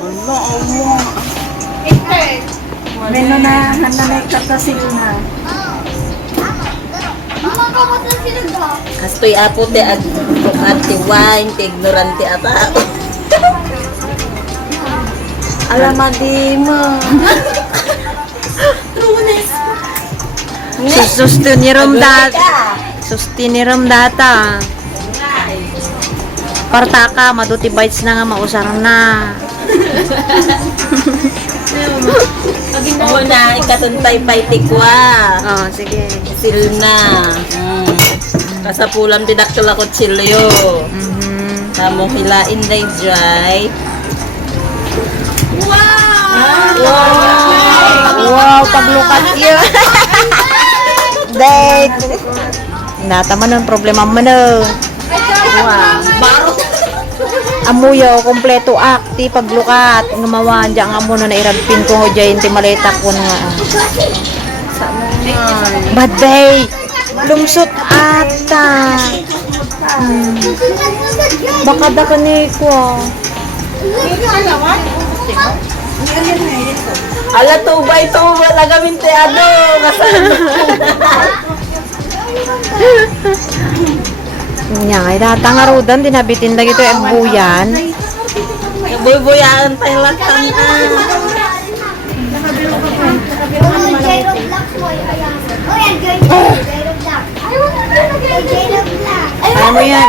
Ano, amo. Meno na hananay katasil na. Kastoy apo te ag ati wine, te ignorante ata. Alaman di mo. Sustinirom data. Sustinirom data. Partaka, maduti bites na nga mausar na. Oo na, ikatuntay pay tikwa. Oh, sige. Sil na. Kasapulam didakkel ako chilyo. Mhm. Tamong hilain day dry. Wow, paglukat yun. Date. Nataman ang problema mo na. Wow. Baro. Amuyo, kompleto akti paglukat. Ngumawan, diyan nga mo na nairagpin ko dyan, ti maleta ko nga. Bad day. Lumsot ata. Baka da ka ni ko. Ala tubay to, wala gamin te ano. Nya, ay data nga rodan, dinabitin lagi ito ang buyan. Buy-buyaan tayo latan na. Ano mo yan?